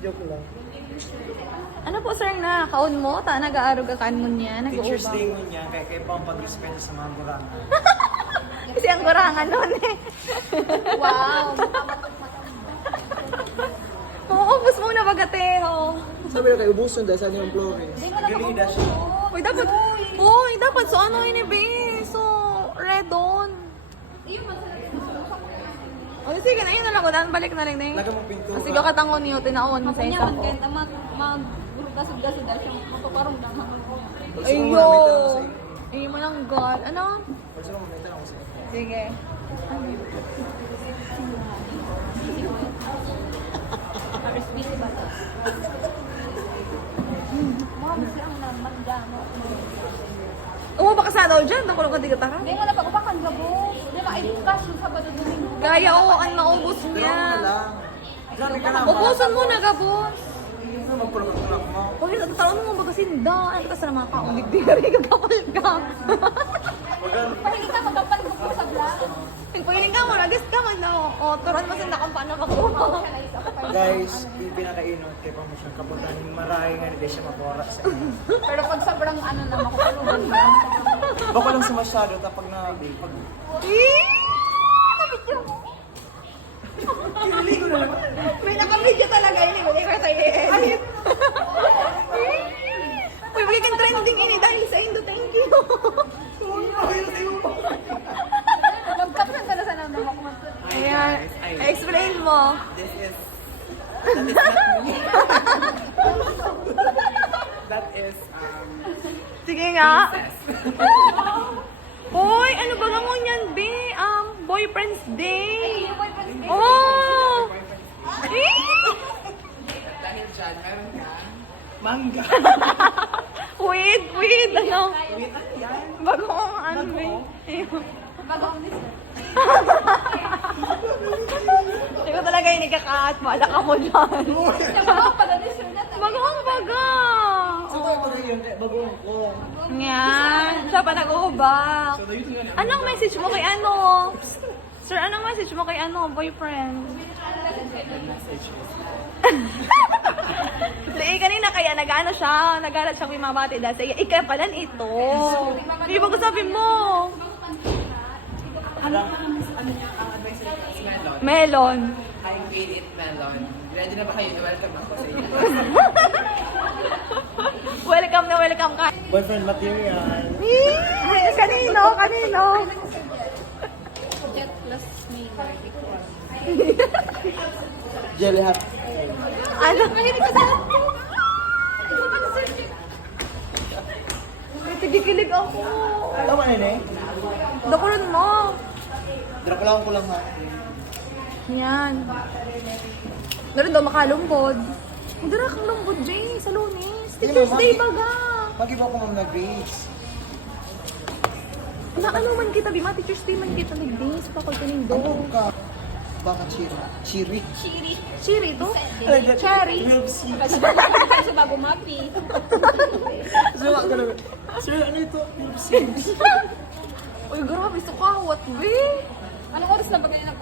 Joke lang. Ano po sir na? Kaon mo? Ta nag-aarog ka kan mo niya? Teacher's Nag-uubang? Day mo niya, kaya pang pag-respeto sa mga burangan. Kasi ang kurangan nun eh. Wow! Oo, ubus mo na bagateo. Sabi na kayo, ubuson dahil saan yung Flores. Hindi mo na Galida siya. Uy, dapat, uy, dapat so ano yun eh, be? So, red on. O, sige na, yun na lang ko. Balik na lang na yun. Lagyan mo pintura. Sige, katangon niyo, tinaon mo sa Makunya isa man ko. kayo, mag-gasod-gasod dahil siya mapaparong lang. Ayo! Ay mo lang, God. Ano? Pwede mo may tanong sa iyo. Sige. Busy ba ito? Mga busy ang magdamo. Oo, baka sa daw dyan. Nakulong ka di katara. Hindi mo na pag-upakan ka po. Di ba, ay bukas yung Sabado Domingo. Gaya, oo, ang maubos Pero niya. ano na lang. Grabe ka na. Ubusan mo na, gabos. Ano magpulog-tulog mo? Uy, nagtataon mo ba kasi hindi? Ano ka sa mga kaong digdiri? Kagapal ka. Parang ikaw magpapalit ko sa vlog. Pagpahiling ka mo, nagis ka man na. O, turon mo sa nakang paano ka po. Guys, pinakainot kay pa mo siyang kaputan. Maray nga hindi siya mapora sa inyo. Pero pag sobrang ano na makapulugan mo. Bako lang sa masyado tapag na pag May nakamedyo talaga yun. Hindi ko tayo i-edit. Uy, magiging trending ini dahil sa Indo. Thank you. Magkapsan ka na sa nandang ako mag- Ayan. Explain mo. This is that is not me. That is Sige nga. Hoy, ano ba nga mo niyan, be? Boyfriend's Day. Oh! dahil dyan, meron ka mangga. Weed, ano? Wait, ano yan? Bagong ano, be? Bagong dessert. Hindi ko talaga yung nagkakaat. Baala ka mo dyan. Bagong pala dessert na. Bagong baga. So, bago yun, bagoong ko. Yan. Siya pa nag-uubak. Anong message mo kay ano? Psst. Sir, anong message mo kay ano, boyfriend? Sige, kanina kaya nag-ano siya, nagalat siya may mabati dahil sa ikaw pala ito. Hindi ba ko sabi mo? Ano niya ang advice niya is melon? Melon. I grade it melon. Ready na ba kayo? Welcome ako sa inyo. Welcome na welcome ka. Boyfriend material. Kanino? Kanino? Jet plus maker equals. Jelly hat. Ano? Mahilig ka sa Tigikilig ako. Tama na eh. Dakulan mo. Drapalawan ko lang ha. Yan. Meron daw makalumbod. Madara kang lumbod, Jay, sa Lunes. Teacher's Day baga. Mag-iba ko mong nag-grades. Ano man kita, Bima? Teacher's Day man kita nag-base. Pakol ka ning Ano do. ka? Baka chiri. Chiri. Cherry to? Cherry. 12 Kasi bago mapi. Sir, ako na. Sir, ano ito? 12 Uy, grabe, sukawat, be. Anong oras na ba kayo